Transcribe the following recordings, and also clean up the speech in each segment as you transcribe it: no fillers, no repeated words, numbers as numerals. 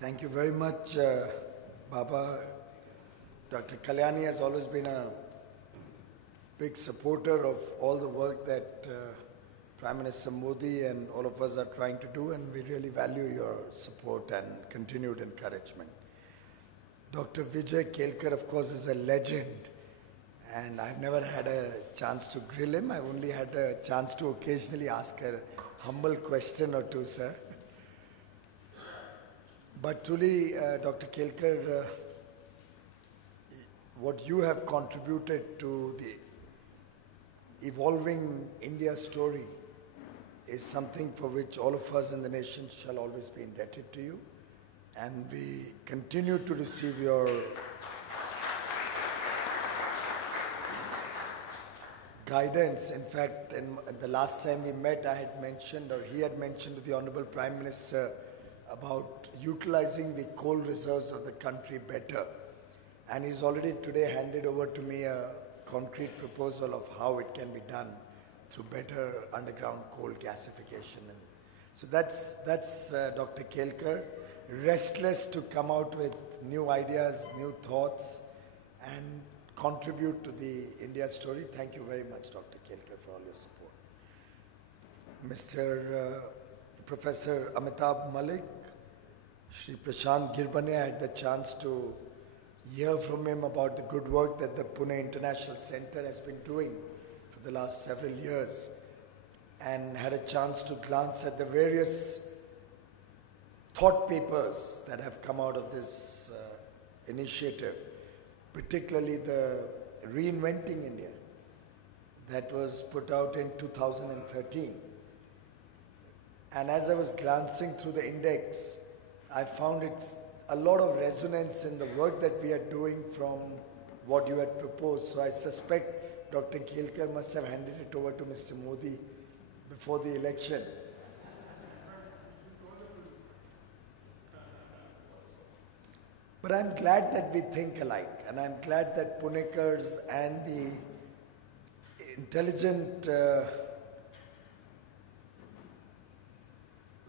Thank you very much, Baba. Dr. Kalyani has always been a big supporter of all the work that Prime Minister Modi and all of us are trying to do, and we really value your support and continued encouragement. Dr. Vijay Kelkar, of course, is a legend, and I've never had a chance to grill him. I've only had a chance to occasionally ask a humble question or two, sir. But truly, Dr. Kelkar, what you have contributed to the evolving India story is something for which all of us in the nation shall always be indebted to you. And we continue to receive your guidance. In fact, the last time we met, I had mentioned, or he had mentioned to the Honorable Prime Minister about utilizing the coal reserves of the country better. And he's already today handed over to me a concrete proposal of how it can be done through better underground coal gasification. And so that's Dr. Kelkar, restless to come out with new ideas, new thoughts, and contribute to the India story. Thank you very much, Dr. Kelkar, for all your support. Mr. Professor Amitabh Malik, Shri Prashant Girbane, I had the chance to hear from him about the good work that the Pune International Center has been doing for the last several years, and had a chance to glance at the various thought papers that have come out of this initiative, particularly the Reinventing India that was put out in 2013. And as I was glancing through the index, I found it's a lot of resonance in the work that we are doing from what you had proposed. So I suspect Dr. Kelkar must have handed it over to Mr. Modi before the election. But I'm glad that we think alike, and I'm glad that Punekars and the intelligent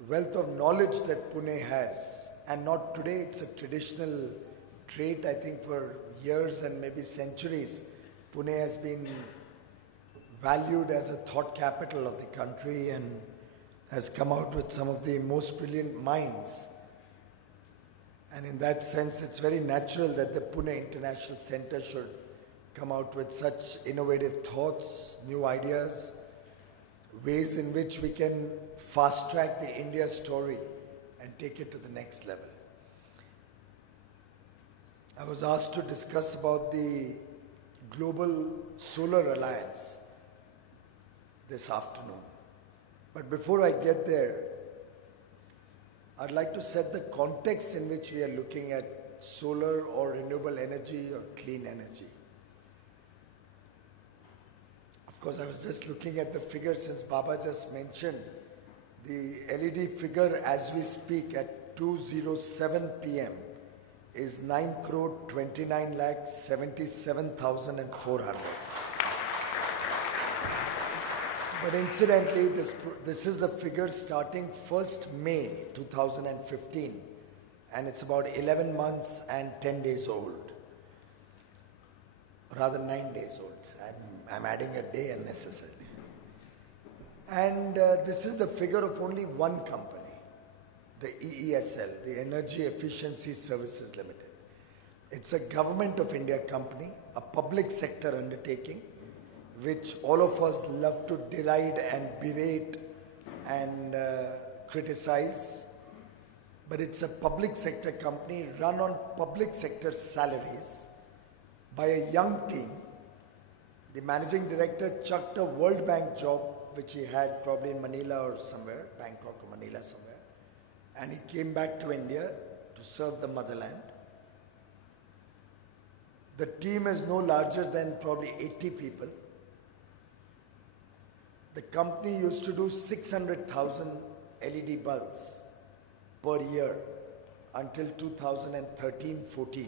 wealth of knowledge that Pune has, and not today, it's a traditional trait. I think for years and maybe centuries, Pune has been valued as a thought capital of the country and has come out with some of the most brilliant minds. And in that sense, it's very natural that the Pune International Center should come out with such innovative thoughts, new ideas, ways in which we can fast track the India story and take it to the next level. I was asked to discuss about the Global Solar Alliance this afternoon. But before I get there, I'd like to set the context in which we are looking at solar or renewable energy or clean energy. Of course, I was just looking at the figure since Baba just mentioned. The LED figure as we speak at 2:07 p.m. is 9,29,77,400. But incidentally, this is the figure starting 1st May 2015, and it's about 11 months and 10 days old. Rather 9 days old. I'm adding a day unnecessarily. And this is the figure of only one company, the EESL, the Energy Efficiency Services Limited. It's a Government of India company, a public sector undertaking, which all of us love to deride and berate and criticize. But it's a public sector company run on public sector salaries by a young team. The managing director chucked a World Bank job, which he had probably in Manila or somewhere, Bangkok or Manila somewhere. And he came back to India to serve the motherland. The team is no larger than probably 80 people. The company used to do 600,000 LED bulbs per year until 2013-14.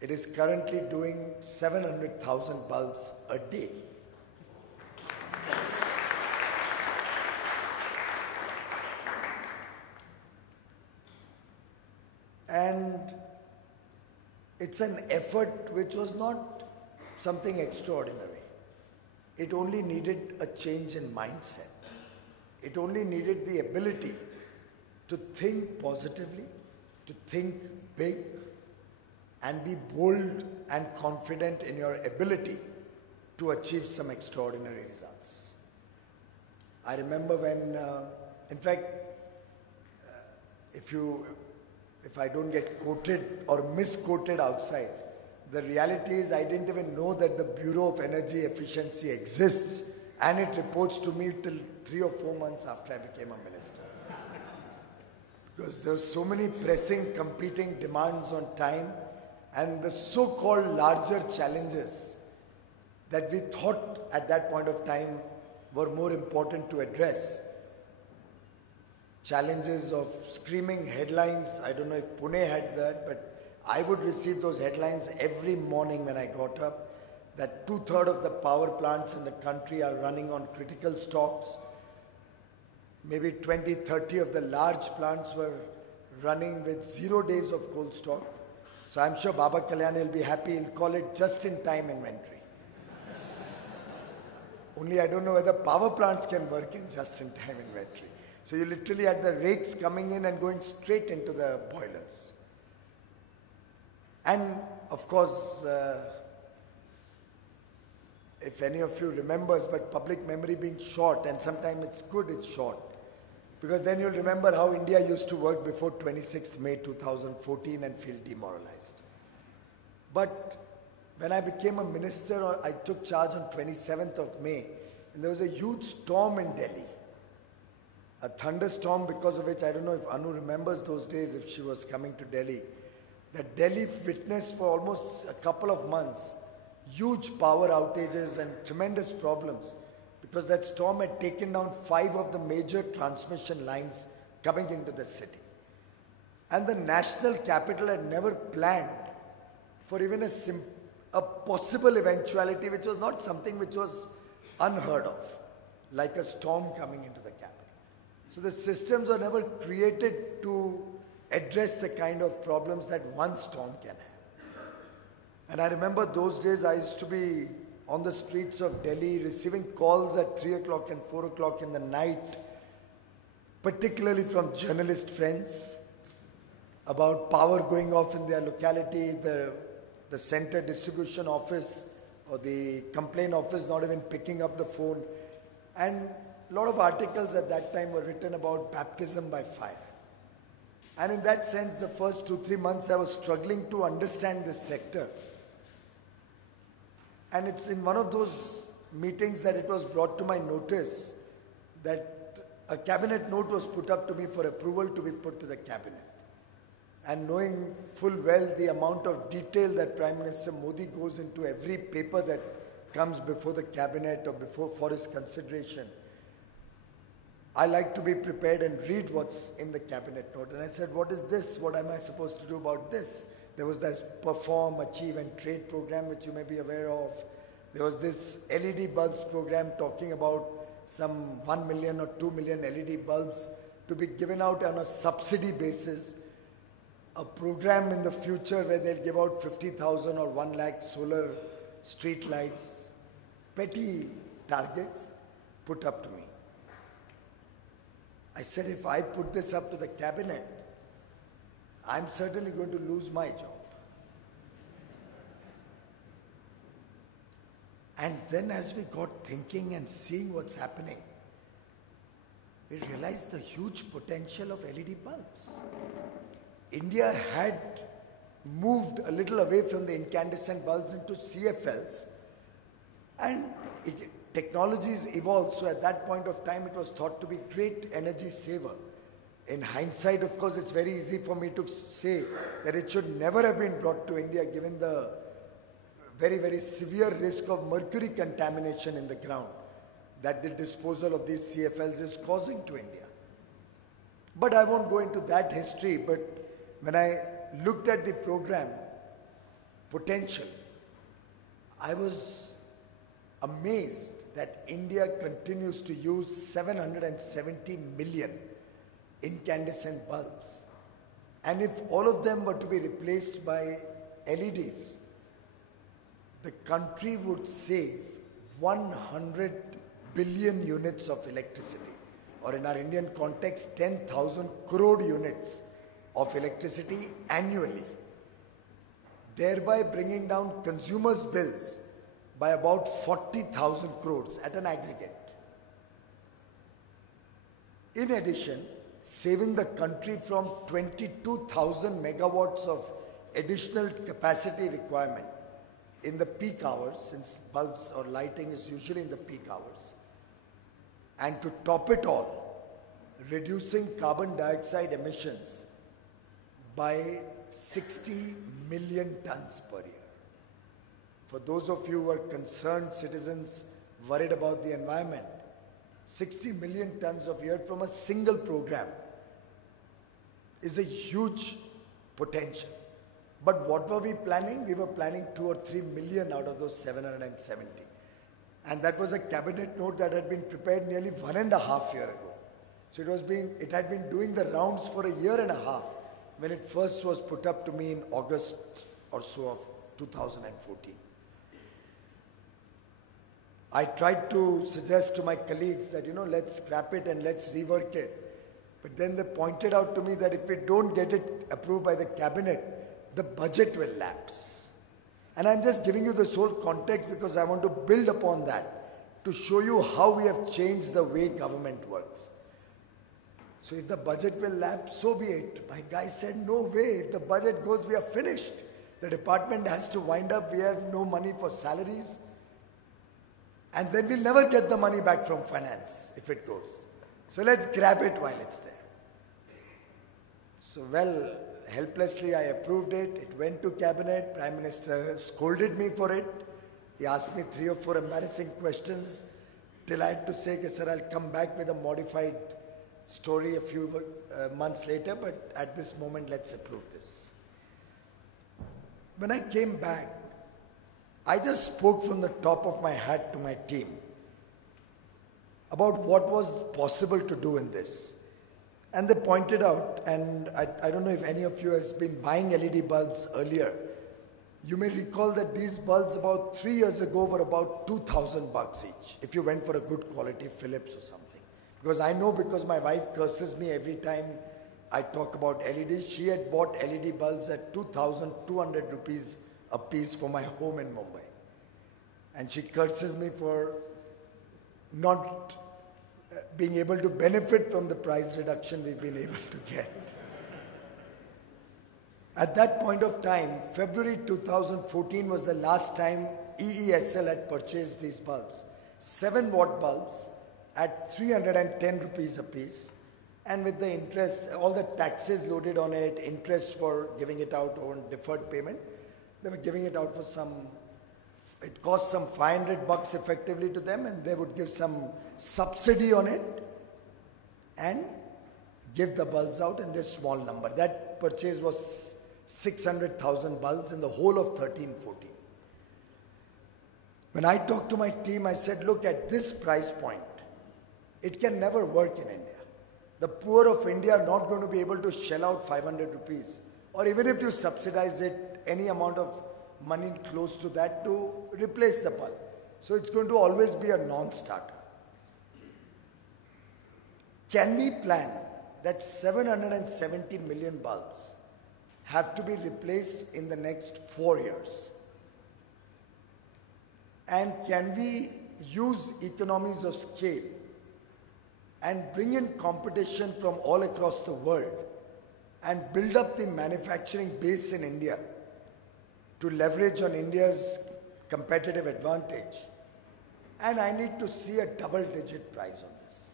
It is currently doing 700,000 bulbs a day. And it's an effort which was not something extraordinary. It only needed a change in mindset. It only needed the ability to think positively, to think big, and be bold and confident in your ability to achieve some extraordinary results. I remember when, in fact, if I don't get quoted or misquoted outside, the reality is I didn't even know that the Bureau of Energy Efficiency exists, and it reports to me till 3 or 4 months after I became a minister. Because there were so many pressing, competing demands on time, and the so-called larger challenges that we thought at that point of time were more important to address. Challenges of screaming headlines. I don't know if Pune had that, but I would receive those headlines every morning when I got up, that 2/3 of the power plants in the country are running on critical stocks. Maybe 20, 30 of the large plants were running with 0 days of coal stock. So I'm sure Baba Kalyani will be happy. He'll call it just-in-time inventory. Only I don't know whether power plants can work in just-in-time inventory. So you literally had the rakes coming in and going straight into the boilers. And of course, if any of you remembers, but public memory being short, and sometimes it's good it's short, because then you'll remember how India used to work before 26th May 2014 and feel demoralized. But when I became a minister, I took charge on 27th of May, and there was a huge storm in Delhi. A thunderstorm because of which, I don't know if Anu remembers those days if she was coming to Delhi, that Delhi witnessed for almost a couple of months huge power outages and tremendous problems because that storm had taken down 5 of the major transmission lines coming into the city. And the national capital had never planned for even a possible eventuality, which was not something which was unheard of, like a storm coming into the capital. So the systems were never created to address the kind of problems that one storm can have. And I remember those days I used to be on the streets of Delhi receiving calls at 3 o'clock and 4 o'clock in the night, particularly from journalist friends, about power going off in their locality, the center distribution office or the complaint office not even picking up the phone. And a lot of articles at that time were written about baptism by fire. And in that sense, the first 2-3 months I was struggling to understand this sector. And it's in one of those meetings that it was brought to my notice that a cabinet note was put up to me for approval to be put to the cabinet. And knowing full well the amount of detail that Prime Minister Modi goes into every paper that comes before the cabinet or for his consideration, I like to be prepared and read what's in the cabinet note. And I said, what is this? What am I supposed to do about this? There was this Perform, Achieve and Trade program, which you may be aware of. There was this LED bulbs program talking about some 1 million or 2 million LED bulbs to be given out on a subsidy basis. A program in the future where they'll give out 50,000 or 1 lakh solar street lights. Petty targets put up to me. I said, if I put this up to the cabinet, I'm certainly going to lose my job. And then as we got thinking and seeing what's happening, we realized the huge potential of LED bulbs. India had moved a little away from the incandescent bulbs into CFLs, and technologies evolved, so at that point of time it was thought to be great energy saver. In hindsight, of course, it's very easy for me to say that it should never have been brought to India given the very, very severe risk of mercury contamination in the ground that the disposal of these CFLs is causing to India. But I won't go into that history, but when I looked at the program potential, I was amazed that India continues to use 770 million incandescent bulbs. And if all of them were to be replaced by LEDs, the country would save 100 billion units of electricity, or in our Indian context, 10,000 crore units of electricity annually, thereby bringing down consumers' bills by about 40,000 crores at an aggregate. In addition, saving the country from 22,000 megawatts of additional capacity requirement in the peak hours, since bulbs or lighting is usually in the peak hours. And to top it all, reducing carbon dioxide emissions by 60 million tons per year. For those of you who are concerned citizens worried about the environment, 60 million tons of air from a single program is a huge potential. But what were we planning? We were planning 2 or 3 million out of those 770. And that was a cabinet note that had been prepared nearly 1.5 years ago. So it had been doing the rounds for 1.5 years when it first was put up to me in August or so of 2014. I tried to suggest to my colleagues that, let's scrap it and let's rework it. But then they pointed out to me that if we don't get it approved by the cabinet, the budget will lapse. And I'm just giving you this whole context because I want to build upon that to show you how we have changed the way government works. So if the budget will lapse, so be it. My guy said, no way. If the budget goes, we are finished. The department has to wind up. We have no money for salaries. And then we'll never get the money back from finance if it goes. So let's grab it while it's there. So helplessly I approved it. It went to cabinet. Prime Minister scolded me for it. He asked me 3 or 4 embarrassing questions till I had to say, sir, I'll come back with a modified story a few months later, but at this moment, let's approve this. When I came back, I just spoke from the top of my hat to my team about what was possible to do in this. And they pointed out, and I don't know if any of you has been buying LED bulbs earlier. You may recall that these bulbs about 3 years ago were about $2,000 each, if you went for a good quality Philips or something. Because I know, because my wife curses me every time I talk about LEDs. She had bought LED bulbs at 2,200 rupees a piece for my home in Mumbai. And she curses me for not being able to benefit from the price reduction we've been able to get. At that point of time, February 2014 was the last time EESL had purchased these bulbs. 7-watt bulbs at 310 rupees a piece, and with the interest, all the taxes loaded on it, interest for giving it out on deferred payment, they were giving it out for it cost some $500 effectively to them, and they would give some subsidy on it and give the bulbs out in this small number. That purchase was 600,000 bulbs in the whole of 13-14. When I talked to my team, I said, look, at this price point, it can never work in India. The poor of India are not going to be able to shell out 500 rupees, or even if you subsidize it, any amount of money close to that to replace the bulb. So it's going to always be a non-starter. Can we plan that 770 million bulbs have to be replaced in the next 4 years? And can we use economies of scale and bring in competition from all across the world and build up the manufacturing base in India to leverage on India's competitive advantage? And I need to see a double-digit price on this.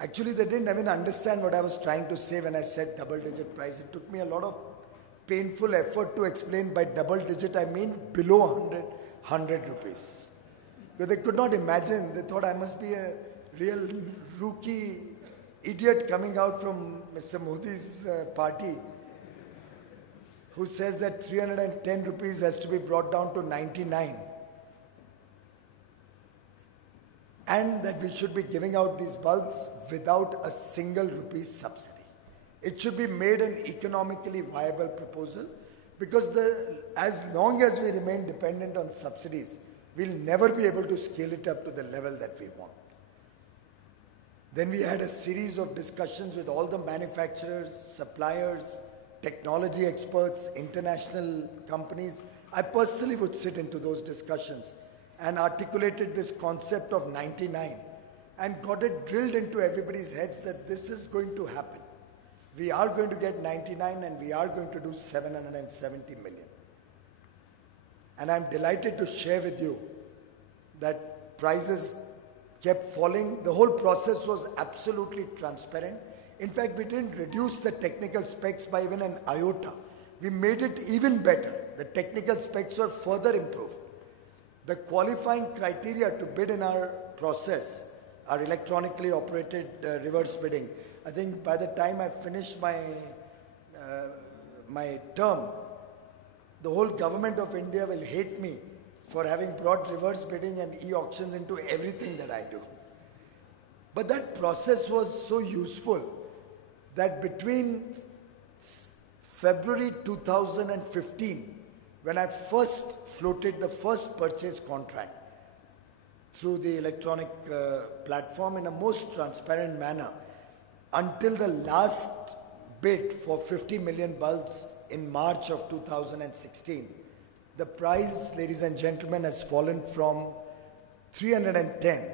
Actually, they didn't even understand what I was trying to say when I said double-digit price. It took me a lot of painful effort to explain by double-digit, I mean below 100 rupees. Because they could not imagine. They thought I must be a real rookie idiot coming out from Mr. Modi's party, who says that 310 rupees has to be brought down to 99. And that we should be giving out these bulbs without a single rupee subsidy. It should be made an economically viable proposal, because as long as we remain dependent on subsidies, we'll never be able to scale it up to the level that we want. Then we had a series of discussions with all the manufacturers, suppliers, technology experts, international companies. I personally would sit into those discussions and articulated this concept of 99 and got it drilled into everybody's heads that this is going to happen. We are going to get 99 and we are going to do 770 million. And I'm delighted to share with you that prices kept falling. The whole process was absolutely transparent. In fact, we didn't reduce the technical specs by even an iota. We made it even better. The technical specs were further improved. The qualifying criteria to bid in our process are electronically operated reverse bidding. I think by the time I finished my term, the whole government of India will hate me for having brought reverse bidding and e-auctions into everything that I do. But that process was so useful that between February 2015, when I first floated the first purchase contract through the electronic platform in a most transparent manner, until the last bid for 50 million bulbs in March of 2016, the price, ladies and gentlemen, has fallen from 310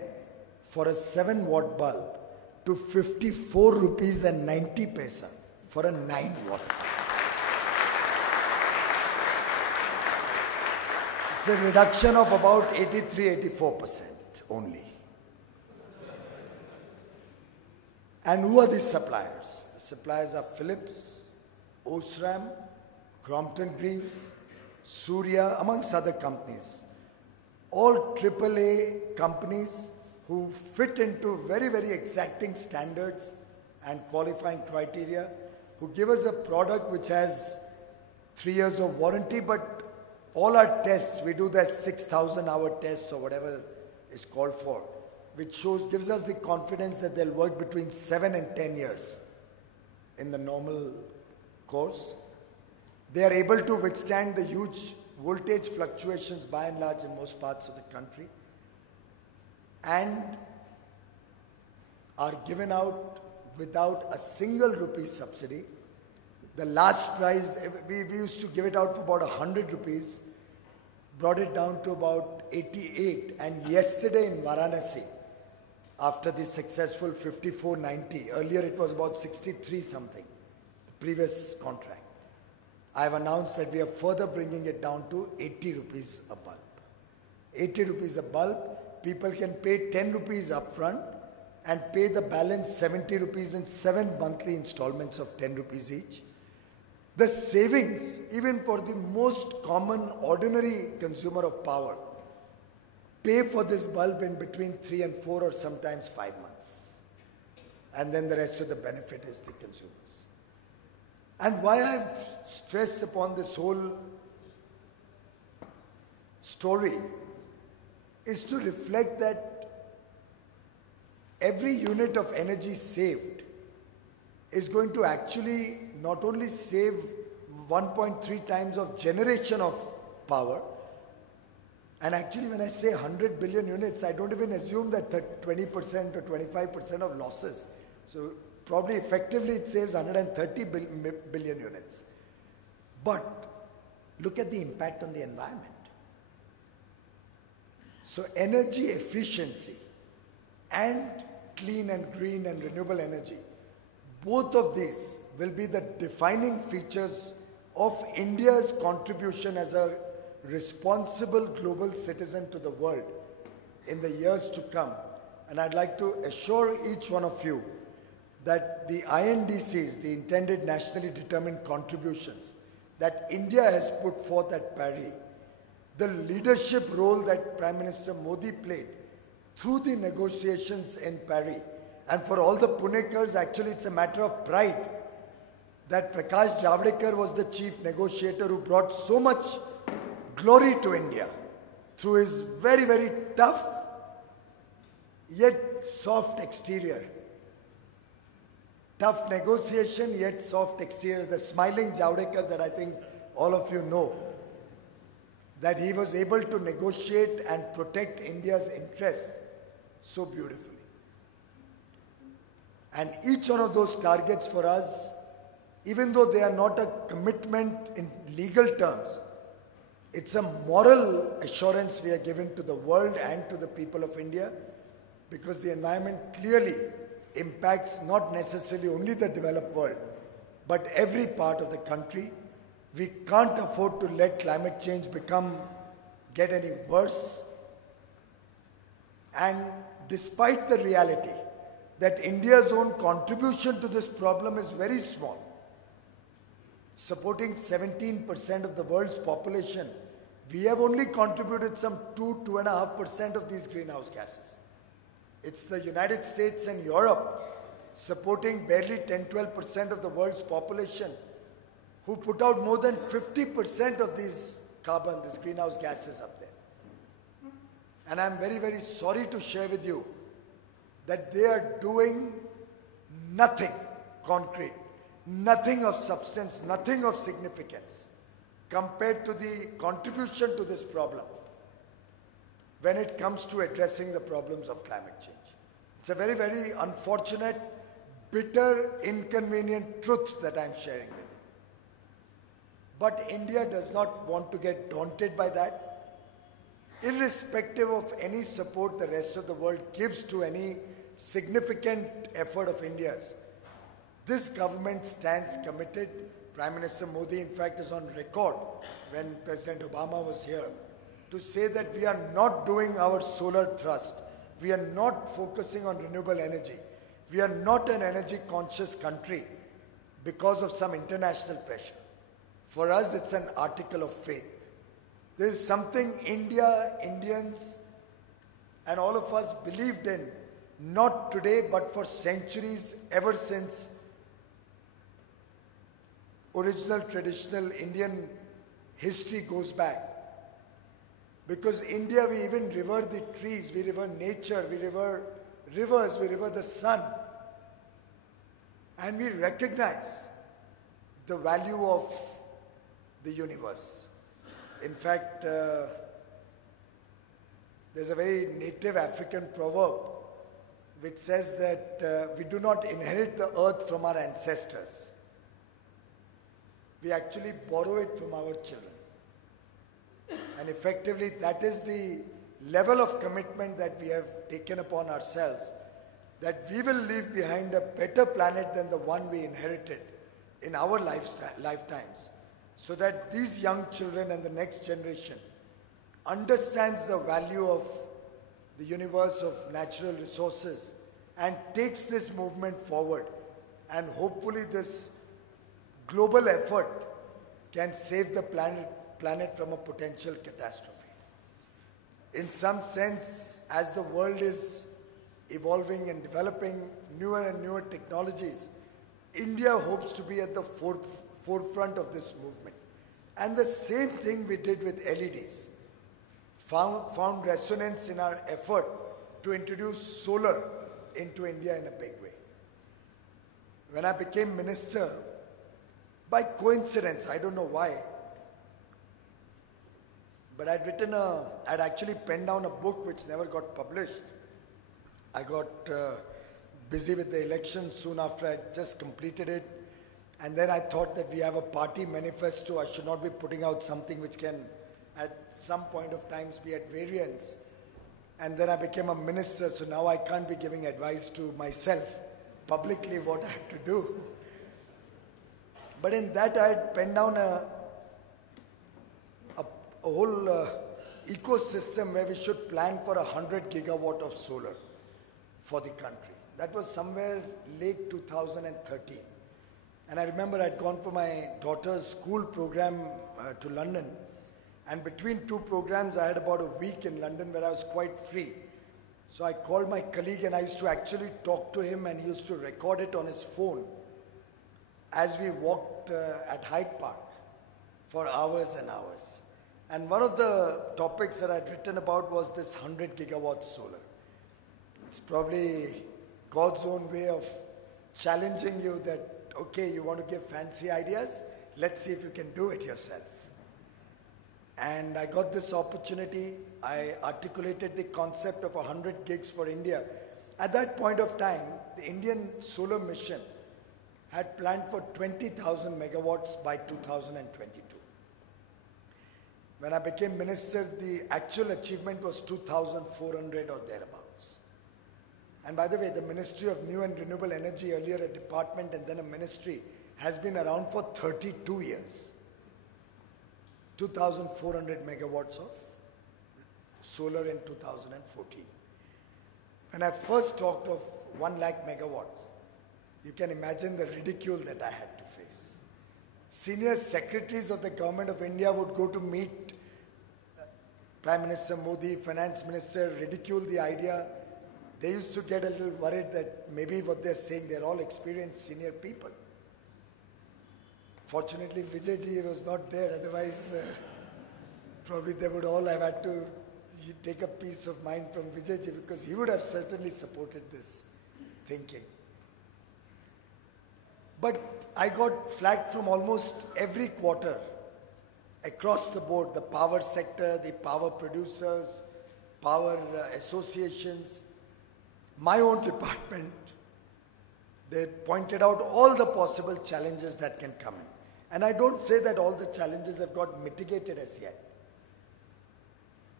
for a 7-watt bulb to 54 rupees and 90 paisa for a 9-watt. It's a reduction of about 83-84% only. And who are these suppliers? The suppliers are Philips, Osram, Crompton Greaves, Surya, amongst other companies. All AAA companies who fit into very, very exacting standards and qualifying criteria, who give us a product which has 3 years of warranty, but all our tests, we do that 6,000-hour tests or whatever is called for, which gives us the confidence that they'll work between 7 and 10 years in the normal course. They are able to withstand the huge voltage fluctuations by and large in most parts of the country, and are given out without a single rupee subsidy. The last price, we used to give it out for about 100 rupees, brought it down to about 88, and yesterday in Varanasi, after the successful 54.90, earlier it was about 63 something, the previous contract, I have announced that we are further bringing it down to 80 rupees a bulb. 80 rupees a bulb, people can pay 10 rupees upfront and pay the balance 70 rupees in 7 monthly installments of 10 rupees each. The savings, even for the most common ordinary consumer of power, pay for this bulb in between 3 and 4 or sometimes 5 months. And then the rest of the benefit is the consumers. And why I've stressed upon this whole story is to reflect that every unit of energy saved is going to actually not only save 1.3 times of generation of power, and actually when I say 100 billion units, I don't even assume that 20% or 25% of losses. So probably effectively it saves 130 billion units. But look at the impact on the environment. So energy efficiency and clean and green and renewable energy, both of these will be the defining features of India's contribution as a responsible global citizen to the world in the years to come. And I'd like to assure each one of you that the INDCs, the intended nationally determined contributions that India has put forth at Paris, the leadership role that Prime Minister Modi played through the negotiations in Paris, and for all the Punekars, actually it's a matter of pride that Prakash Javadekar was the chief negotiator who brought so much glory to India through his very, very tough yet soft exterior. Tough negotiation, yet soft exterior. The smiling Javadekar that I think all of you know, that he was able to negotiate and protect India's interests so beautifully. And each one of those targets for us, even though they are not a commitment in legal terms, it's a moral assurance we are given to the world and to the people of India, because the environment clearly impacts not necessarily only the developed world, but every part of the country. We can't afford to let climate change get any worse. And despite the reality that India's own contribution to this problem is very small, supporting 17% of the world's population, we have only contributed some 2.5% of these greenhouse gases. It's the United States and Europe supporting barely 10-12% of the world's population who put out more than 50% of these carbon, these greenhouse gases up there. And I'm very, very sorry to share with you that they are doing nothing concrete, nothing of substance, nothing of significance compared to the contribution to this problem when it comes to addressing the problems of climate change. It's a very, very unfortunate, bitter, inconvenient truth that I'm sharing with you. But India does not want to get daunted by that. Irrespective of any support the rest of the world gives to any significant effort of India's, this government stands committed. Prime Minister Modi, in fact, is on record when President Obama was here to say that we are not doing our solar thrust. We are not focusing on renewable energy. We are not an energy conscious country because of some international pressure. For us, it's an article of faith. This is something India, Indians, and all of us believed in, not today, but for centuries, ever since original traditional Indian history goes back. Because India, we even revere the trees, we revere nature, we revere rivers, we revere the sun. And we recognize the value of the universe. In fact, there's a very native African proverb which says that we do not inherit the earth from our ancestors. We actually borrow it from our children. And effectively, that is the level of commitment that we have taken upon ourselves, that we will leave behind a better planet than the one we inherited in our lifetimes, so that these young children and the next generation understands the value of the universe of natural resources and takes this movement forward. And hopefully this global effort can save the planet from a potential catastrophe. In some sense, as the world is evolving and developing newer and newer technologies, India hopes to be at the forefront of this movement. And the same thing we did with LEDs found resonance in our effort to introduce solar into India in a big way. When I became minister, by coincidence, I don't know why, but I'd actually penned down a book which never got published. I got busy with the election soon after I'd just completed it. And then I thought that we have a party manifesto. I should not be putting out something which can at some point of times be at variance. And then I became a minister, so now I can't be giving advice to myself publicly what I have to do. But in that I had penned down a whole ecosystem where we should plan for 100 gigawatt of solar for the country. That was somewhere late 2013. And I remember I'd gone for my daughter's school program to London. And between two programs, I had about a week in London where I was quite free. So I called my colleague and I used to actually talk to him, and he used to record it on his phone as we walked at Hyde Park for hours and hours. And one of the topics that I'd written about was this 100 gigawatt solar. It's probably God's own way of challenging you that, okay, you want to give fancy ideas, let's see if you can do it yourself. And I got this opportunity. I articulated the concept of 100 gigs for India. At that point of time, the Indian solar mission had planned for 20,000 megawatts by 2022. When I became minister, the actual achievement was 2,400 or thereabouts. And by the way, the Ministry of New and Renewable Energy, earlier a department and then a ministry, has been around for 32 years. 2,400 megawatts of solar in 2014. When I first talked of 1 lakh megawatts, you can imagine the ridicule that I had to face. Senior secretaries of the government of India would go to meet Prime Minister Modi, Finance Minister, ridicule the idea. They used to get a little worried that maybe what they're saying, they're all experienced senior people. Fortunately, Vijayji was not there, otherwise probably they would all have had to take a piece of mind from Vijayji, because he would have certainly supported this thinking. But I got flagged from almost every quarter across the board, the power sector, the power producers, power associations, my own department. They pointed out all the possible challenges that can come in. And I don't say that all the challenges have got mitigated as yet.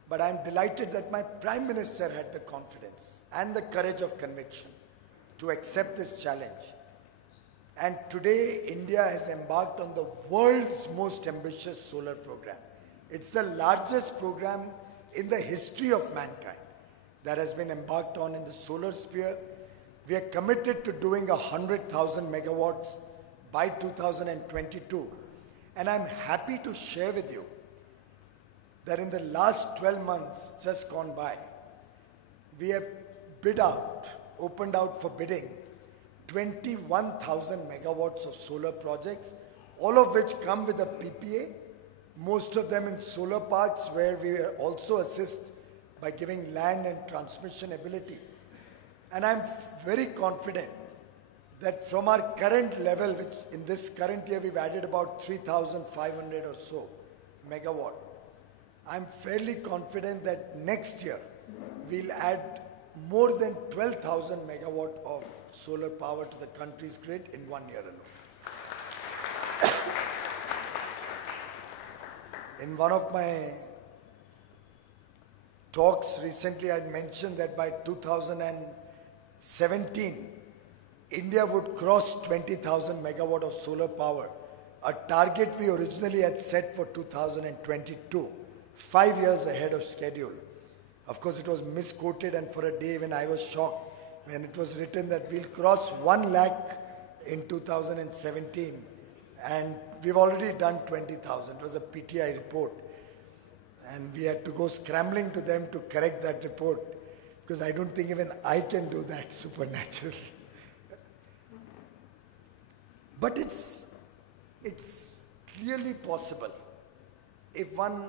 But I'm delighted that my Prime Minister had the confidence and the courage of conviction to accept this challenge. And today, India has embarked on the world's most ambitious solar program. It's the largest program in the history of mankind that has been embarked on in the solar sphere. We are committed to doing 100,000 megawatts by 2022. And I'm happy to share with you that in the last 12 months just gone by, we have opened out for bidding 21,000 megawatts of solar projects, all of which come with a PPA, most of them in solar parks where we also assist by giving land and transmission ability. And I'm very confident that from our current level, which in this current year we've added about 3,500 or so megawatt, I'm fairly confident that next year we'll add more than 12,000 megawatt of solar power to the country's grid in 1 year alone. In one of my talks recently, I mentioned that by 2017, India would cross 20,000 megawatt of solar power, a target we originally had set for 2022, 5 years ahead of schedule. Of course, it was misquoted, and for a day when I was shocked when it was written that we'll cross 1 lakh in 2017, and we've already done 20,000. It was a PTI report, and we had to go scrambling to them to correct that report, because I don't think even I can do that supernatural. But it's clearly possible if one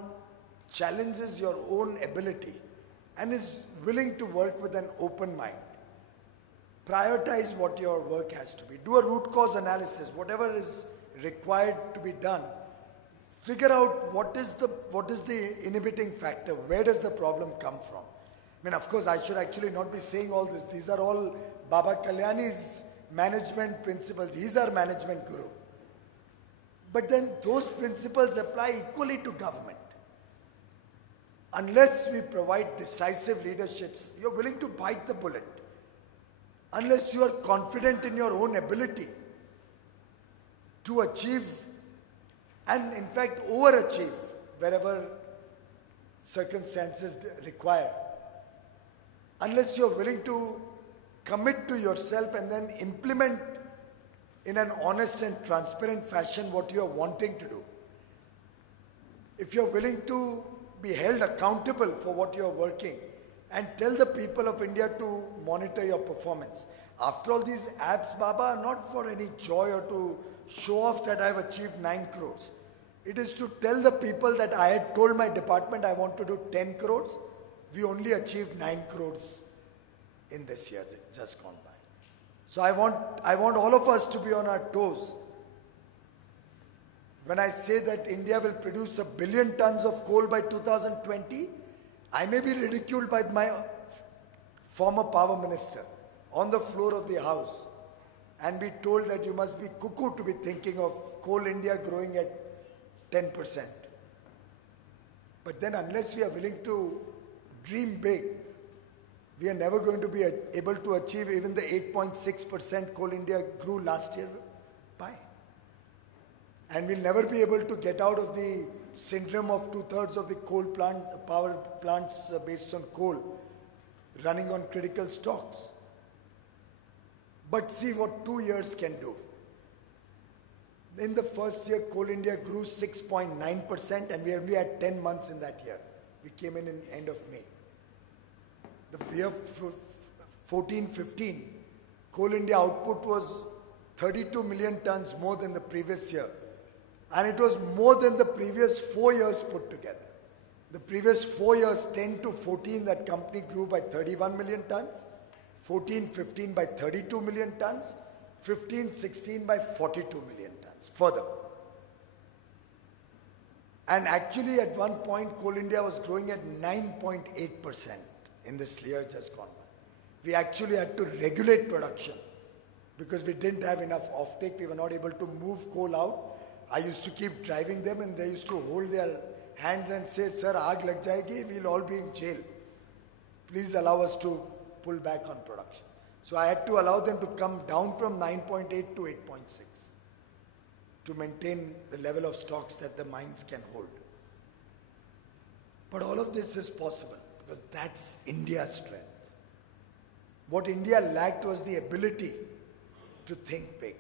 challenges your own ability and is willing to work with an open mind. Prioritize what your work has to be. Do a root cause analysis, whatever is required to be done. Figure out what is the inhibiting factor. Where does the problem come from? I mean, of course, I should actually not be saying all this. These are all Baba Kalyani's management principles. He's our management guru. But then those principles apply equally to government. Unless we provide decisive leaderships, you're willing to bite the bullet. Unless you are confident in your own ability to achieve and in fact overachieve wherever circumstances require. Unless you're willing to commit to yourself and then implement in an honest and transparent fashion what you're wanting to do. If you're willing to be held accountable for what you're working and tell the people of India to monitor your performance. After all, these apps, Baba, are not for any joy or to show off that I've achieved 9 crores. It is to tell the people that I had told my department I want to do 10 crores. We only achieved 9 crores in this year, just gone by. So I want all of us to be on our toes. When I say that India will produce 1 billion tons of coal by 2020, I may be ridiculed by my former power minister on the floor of the house and be told that you must be cuckoo to be thinking of Coal India growing at 10%. But then unless we are willing to dream big, we are never going to be able to achieve even the 8.6% Coal India grew last year by. And we'll never be able to get out of the syndrome of 2/3 of the power plants based on coal running on critical stocks. But see what 2 years can do. In the first year, Coal India grew 6.9% and we only had 10 months in that year. We came in end of May. The year 14-15, Coal India output was 32 million tons more than the previous year. And it was more than the previous 4 years put together. The previous 4 years, 10 to 14, that company grew by 31 million tons. 14-15 by 32 million tons. 15-16 by 42 million tons. Further. And actually at one point, Coal India was growing at 9.8% in this year just gone by. We actually had to regulate production because we didn't have enough offtake. We were not able to move coal out. I used to keep driving them and they used to hold their hands and say, "Sir, aag lag jayegi, we'll all be in jail. Please allow us to pull back on production." So I had to allow them to come down from 9.8 to 8.6 to maintain the level of stocks that the mines can hold. But all of this is possible because that's India's strength. What India lacked was the ability to think big,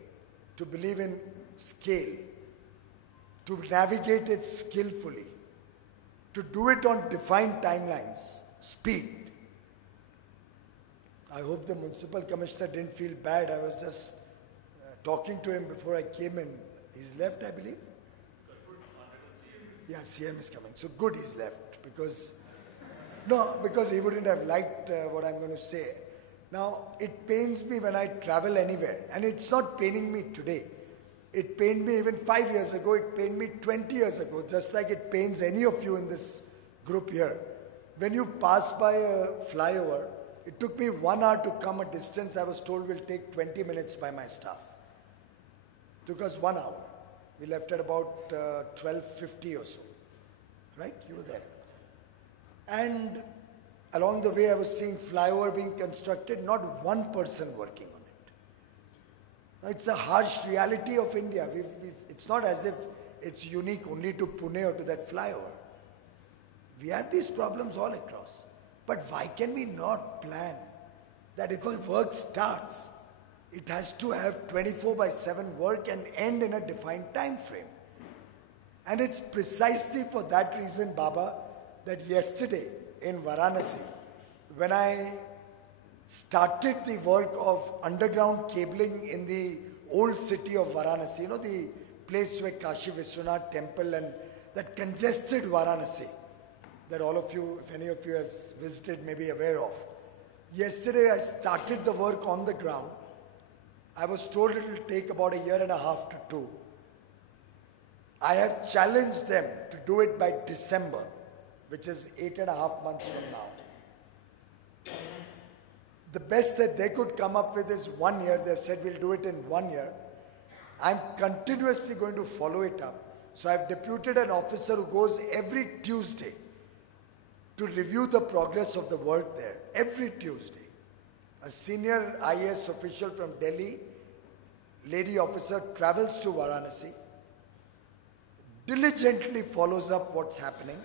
to believe in scale, to navigate it skillfully, to do it on defined timelines, speed. I hope the municipal commissioner didn't feel bad. I was just talking to him before I came in. He's left, I believe? Yeah, CM is coming. So good he's left because he wouldn't have liked what I'm going to say. Now, it pains me when I travel anywhere, and it's not paining me today. It pained me even 5 years ago, it pained me 20 years ago, just like it pains any of you in this group here. When you pass by a flyover, it took me 1 hour to come a distance I was told will take 20 minutes by my staff. It took us 1 hour. We left at about 12:50 or so. Right? You were there. And along the way I was seeing flyover being constructed, not one person working on it. It's a harsh reality of India. It's not as if it's unique only to Pune or to that flyover. We have these problems all across. But why can we not plan that if a work starts, it has to have 24/7 work and end in a defined time frame? And it's precisely for that reason, Baba, that yesterday in Varanasi, when I started the work of underground cabling in the old city of Varanasi, the place where Kashi Vishwanath temple and that congested Varanasi, that all of you, if any of you has visited, may be aware of. Yesterday I started the work on the ground. I was told it will take about 1.5 to 2 years. I have challenged them to do it by December, which is 8.5 months from now. The best that they could come up with is 1 year. They said we'll do it in 1 year. I'm continuously going to follow it up. So I've deputed an officer who goes every Tuesday to review the progress of the work there. Every Tuesday. A senior IAS official from Delhi, lady officer, travels to Varanasi, diligently follows up what's happening.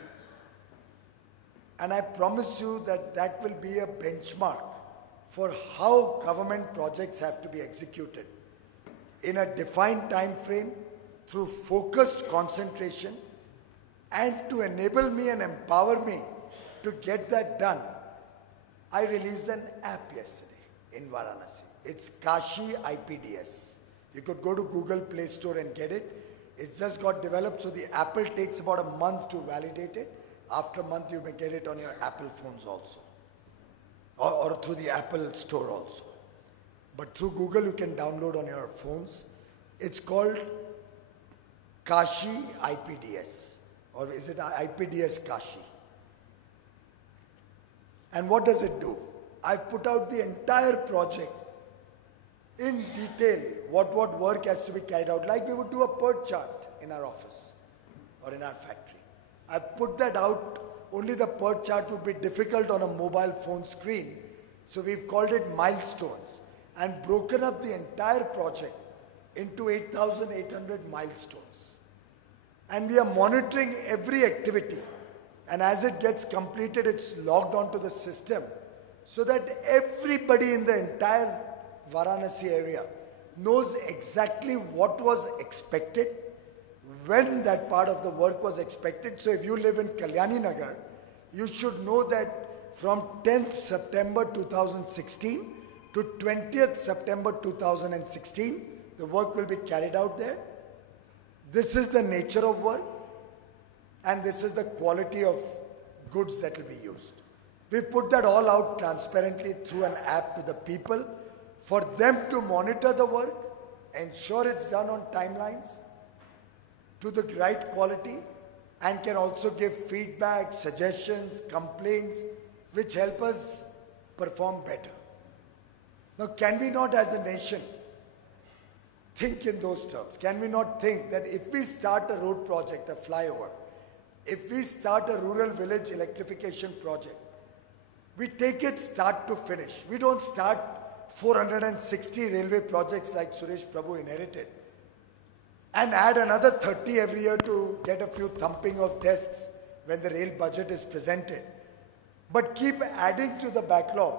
And I promise you that that will be a benchmark for how government projects have to be executed in a defined time frame through focused concentration, and to enable me and empower me to get that done. I released an app yesterday in Varanasi. It's Kashi IPDS. You could go to Google Play Store and get it. It's just got developed, so the Apple takes about a month to validate it. After a month, you may get it on your Apple phones also, or through the Apple Store also. but through Google you can download on your phones. It's called Kashi IPDS, or is it IPDS Kashi? And what does it do? I've put out the entire project in detail, what work has to be carried out, like we would do a PERT chart in our office or in our factory. I've put that out. Only the PERT chart would be difficult on a mobile phone screen. So we've called it milestones and broken up the entire project into 8,800 milestones. And we are monitoring every activity. And as it gets completed, it's logged onto the system so that everybody in the entire Varanasi area knows exactly what was expected, when that part of the work was expected. So if you live in Kalyani Nagar, you should know that from 10th September 2016 to 20th September 2016, the work will be carried out there. This is the nature of work, and this is the quality of goods that will be used. We put that all out transparently through an app to the people for them to monitor the work, ensure it's done on timelines, to the right quality, and can also give feedback, suggestions, complaints, which help us perform better. Now, can we not as a nation think in those terms? Can we not think that if we start a road project, a flyover, if we start a rural village electrification project, we take it start to finish. We don't start 460 railway projects like Suresh Prabhu inherited and add another 30 every year to get a few thumping of desks when the rail budget is presented. But keep adding to the backlog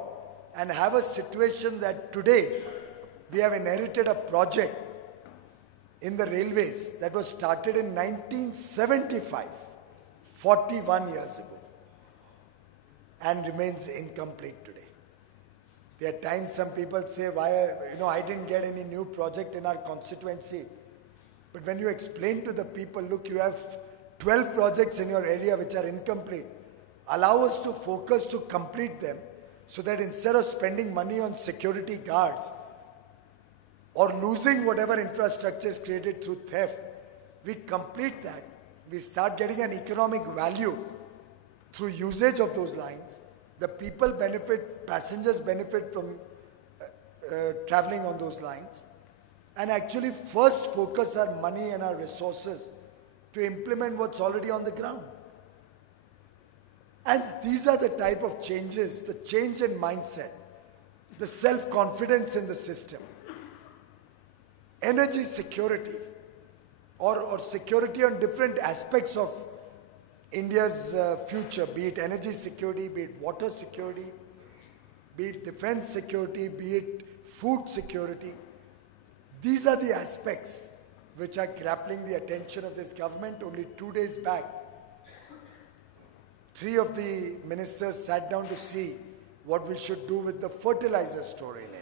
and have a situation that today we have inherited a project in the railways that was started in 1975, 41 years ago, and remains incomplete today. There are times some people say, I didn't get any new project in our constituency. But when you explain to the people, look, you have 12 projects in your area which are incomplete, allow us to focus to complete them so that instead of spending money on security guards or losing whatever infrastructure is created through theft, we complete that. We start getting an economic value through usage of those lines. The people benefit, passengers benefit from traveling on those lines. And actually first focus our money and our resources to implement what's already on the ground. And these are the type of changes, the change in mindset, the self-confidence in the system, energy security, or security on different aspects of India's future, be it energy security, be it water security, be it defense security, be it food security. These are the aspects which are grappling the attention of this government. Only 2 days back, 3 of the ministers sat down to see what we should do with the fertilizer story in India.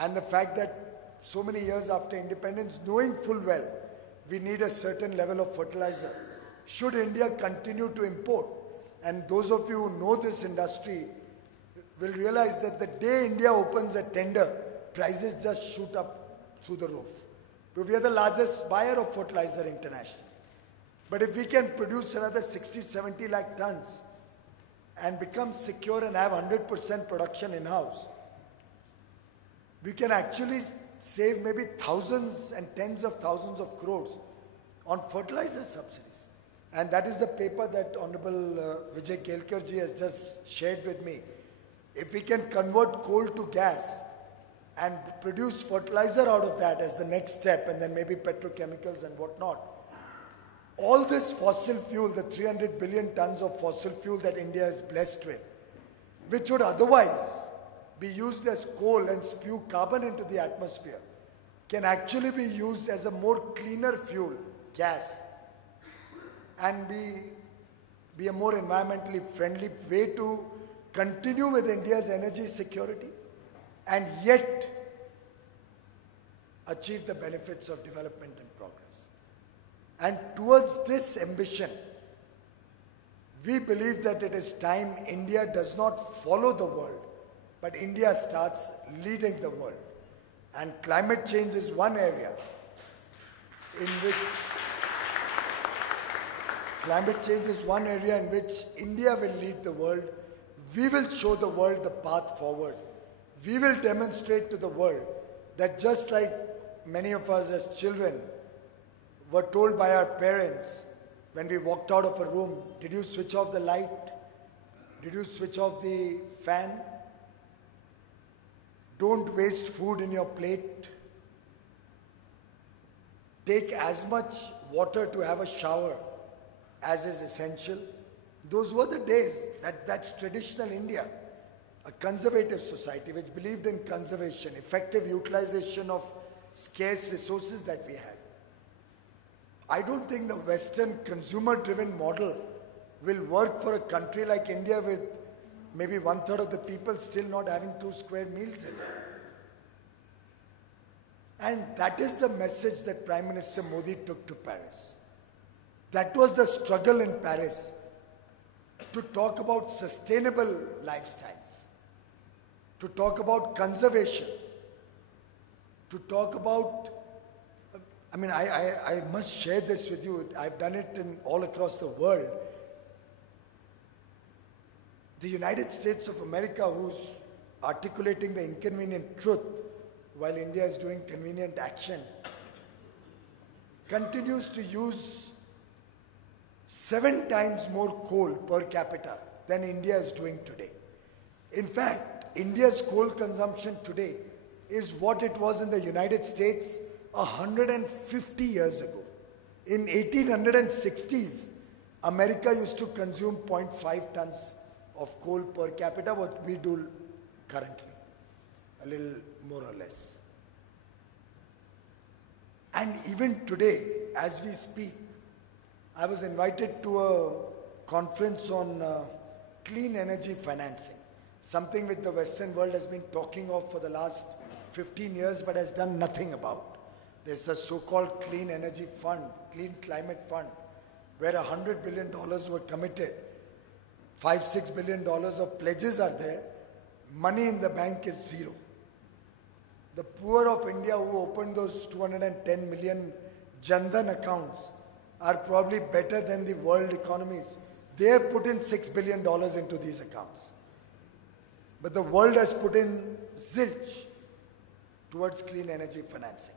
And the fact that so many years after independence, knowing full well we need a certain level of fertilizer, should India continue to import? And those of you who know this industry will realize that the day India opens a tender, prices just shoot up through the roof. We are the largest buyer of fertilizer internationally. But if we can produce another 60-70 lakh tons and become secure and have 100% production in-house, we can actually save maybe thousands and tens of thousands of crores on fertilizer subsidies. And that is the paper that Honorable Vijay Kelkarji has just shared with me. If we can convert coal to gas and produce fertilizer out of that as the next step, and then maybe petrochemicals and whatnot, all this fossil fuel, the 300 billion tons of fossil fuel that India is blessed with, which would otherwise be used as coal and spew carbon into the atmosphere, can actually be used as a more cleaner fuel, gas, and be a more environmentally friendly way to continue with India's energy security and yet achieve the benefits of development and progress. And towards this ambition, we believe that it is time India does not follow the world, but India starts leading the world. And climate change is one area in which India will lead the world. We will show the world the path forward. We will demonstrate to the world that just like many of us as children were told by our parents when we walked out of a room, did you switch off the light? Did you switch off the fan? Don't waste food in your plate. Take as much water to have a shower as is essential. Those were the days. That's traditional India. A conservative society which believed in conservation, effective utilization of scarce resources that we had. I don't think the Western consumer-driven model will work for a country like India with maybe 1/3 of the people still not having 2 square meals a day. And that is the message that Prime Minister Modi took to Paris. That was the struggle in Paris, to talk about sustainable lifestyles, to talk about conservation, to talk about, I must share this with you. I've done it all across the world. The United States of America, who's articulating the inconvenient truth while India is doing convenient action, continues to use 7 times more coal per capita than India is doing today. In fact, India's coal consumption today is what it was in the United States 150 years ago. In 1860s, America used to consume 0.5 tons of coal per capita, what we do currently, a little more or less. And even today, as we speak, I was invited to a conference on clean energy financing, something which the Western world has been talking of for the last 15 years but has done nothing about. There's a so-called clean energy fund, clean climate fund, where $100 billion were committed. $5-6 billion of pledges are there. Money in the bank is zero. The poor of India who opened those 210 million Jan Dhan accounts are probably better than the world economies. They have put in $6 billion into these accounts. But the world has put in zilch towards clean energy financing.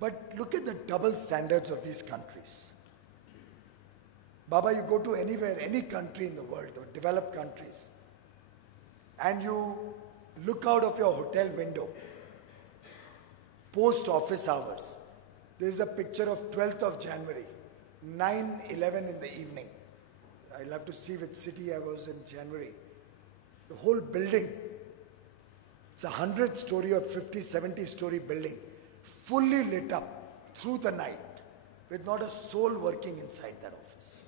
But look at the double standards of these countries. Baba, you go to anywhere, any country in the world, or developed countries, and you look out of your hotel window, post office hours, there is a picture of 12th of January, 9:11 in the evening. I'll have to see which city I was in January. The whole building, it's a 100-story or 50, 70-story building, fully lit up through the night, with not a soul working inside that office.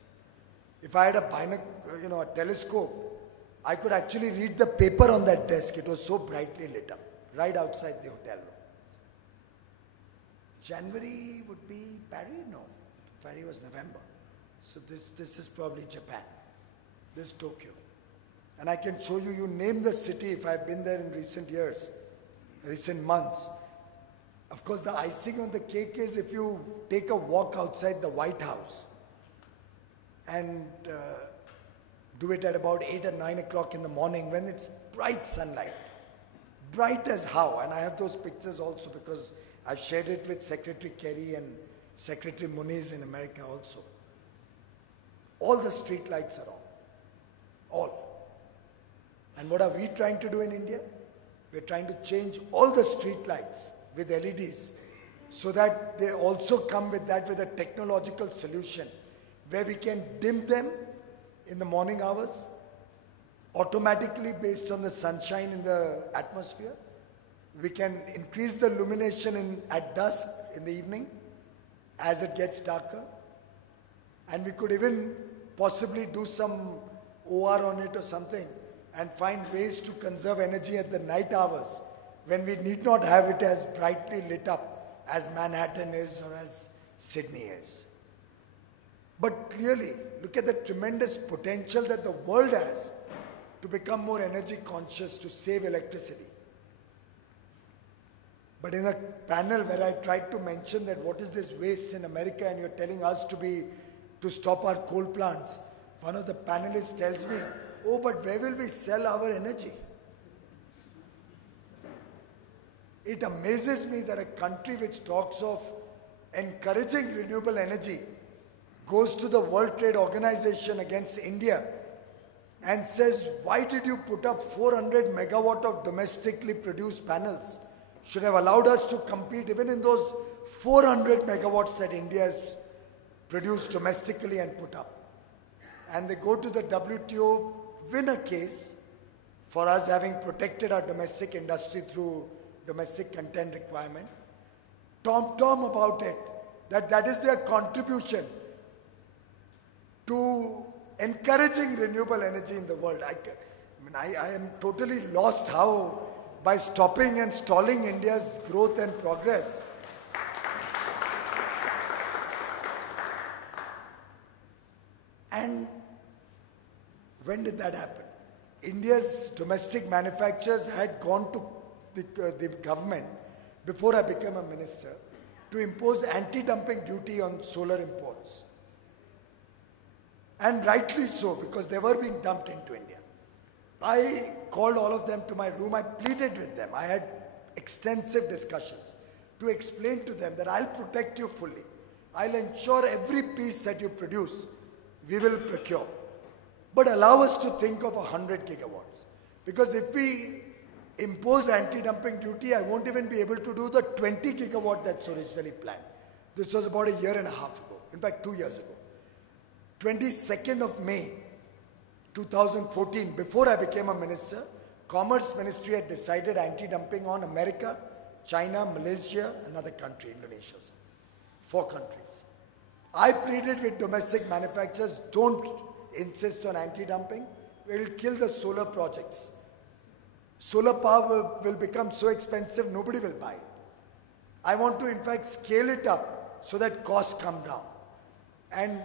If I had a telescope, I could actually read the paper on that desk. It was so brightly lit up, right outside the hotel room. January would be Paris? No, Paris was November. So this is probably Japan. This is Tokyo. And I can show you, you name the city if I've been there in recent years, recent months. Of course, the icing on the cake is if you take a walk outside the White House and do it at about 8 or 9 o'clock in the morning when it's bright sunlight. Bright as how? And I have those pictures also because I've shared it with Secretary Kerry and Secretary Muniz in America also. All the street lights are on. All. And what are we trying to do in India? We're trying to change all the street lights with LEDs so that they also come with that with a technological solution where we can dim them in the morning hours automatically based on the sunshine in the atmosphere. We can increase the illumination at dusk in the evening as it gets darker. And we could even possibly do some OR on it or something and find ways to conserve energy at the night hours when we need not have it as brightly lit up as Manhattan is or as Sydney is. But clearly, look at the tremendous potential that the world has to become more energy conscious, to save electricity. But in a panel where I tried to mention that what is this waste in America and you're telling us to stop our coal plants, one of the panelists tells me, oh, but where will we sell our energy? It amazes me that a country which talks of encouraging renewable energy goes to the World Trade Organization against India and says, why did you put up 400 megawatt of domestically produced panels? Should have allowed us to compete even in those 400 megawatts that India has produced domestically and put up. And they go to the WTO, win a case for us having protected our domestic industry through domestic content requirement. Tom about it, that is their contribution to encouraging renewable energy in the world. I am totally lost how by stopping and stalling India's growth and progress. And when did that happen? India's domestic manufacturers had gone to the government before I became a minister to impose anti-dumping duty on solar imports. And rightly so, because they were being dumped into India. I called all of them to my room. I pleaded with them. I had extensive discussions to explain to them that I'll protect you fully. I'll ensure every piece that you produce, we will procure. But allow us to think of 100 gigawatts. Because if we impose anti-dumping duty, I won't even be able to do the 20 gigawatt that's originally planned. This was about a year and a half ago. In fact, 2 years ago. 22nd of May, 2014, before I became a minister, Commerce Ministry had decided anti-dumping on America, China, Malaysia, another country, Indonesia. 4 countries. I pleaded with domestic manufacturers, don't insist on anti-dumping. We will kill the solar projects. Solar power will become so expensive, nobody will buy it. I want to, in fact, scale it up so that costs come down. And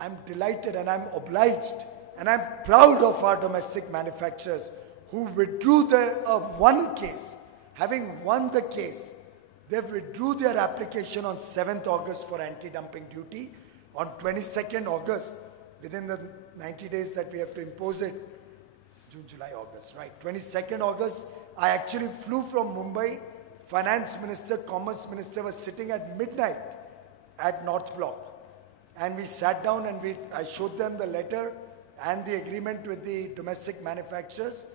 I'm delighted and I'm obliged and I'm proud of our domestic manufacturers who withdrew one case. Having won the case, they withdrew their application on 7th August for anti-dumping duty. On 22nd August, within the 90 days that we have to impose it, June, July, August, right? 22nd August, I actually flew from Mumbai. Finance Minister, Commerce Minister was sitting at midnight at North Block. And we sat down and I showed them the letter and the agreement with the domestic manufacturers.